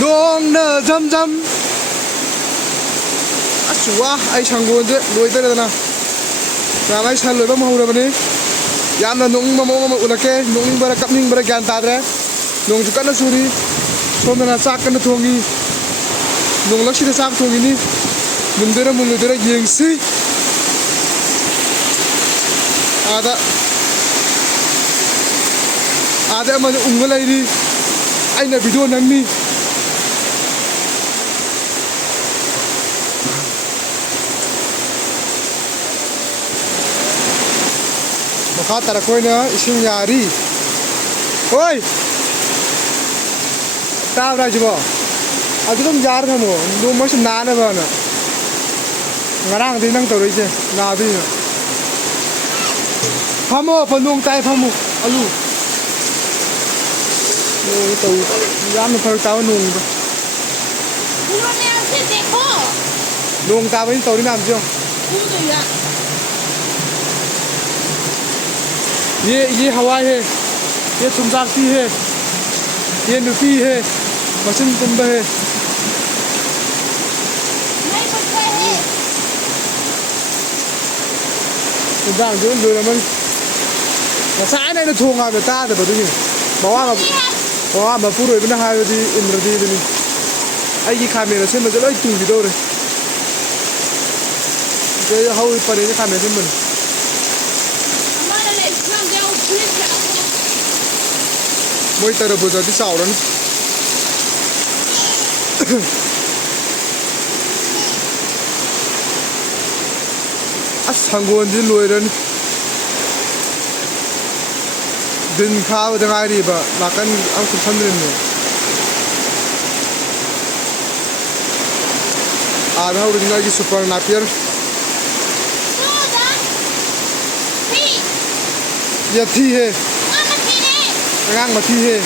Nong nơ dâm dâm. Chúa ai sang buồn chứ lùi tới đây nè. Làm ai sang lùi bấm hầu rồi bên đi. Yam là nung mà ulake nung bara kapning bara gan ta ra. Nung juga na suri. Som na sak na thongi. Nung lakshi na sak thongi ni. Mundera yeng si. Ada mà unggalai đi. Ai na video nang ni. Makha tara koi na ising yari. Oi. Tao ra jibo. Adu dum jar tha mo. Du mas na na ba na. Ngarang di nang tori je. Na bi na. Phamo panung tai phamo. Alu. Nung tàu dám nó phơi tao nung rồi. Nung tao với tàu đi làm chưa? Ye Hawaii he, ye Tumjakti he, ye Nupi he, Masin Tumba he. Tumjak chứ rồi là mình. Mà sáng nay nó thùng à người ta thì bảo tôi gì? Bảo mà phụ rồi bên hai đi in rồi đi bên ai cái camera xem mà rất là tù gì đâu rồi. Cái hậu phải cái camera xem mình. Mỗi tay là bây giờ đi sào đó. Sang nguồn đi lùi rồi. Din khao dengan air ba, makan aku sendiri ni. Ada orang lagi super napier. Ya thi he. Ngang mà thi he.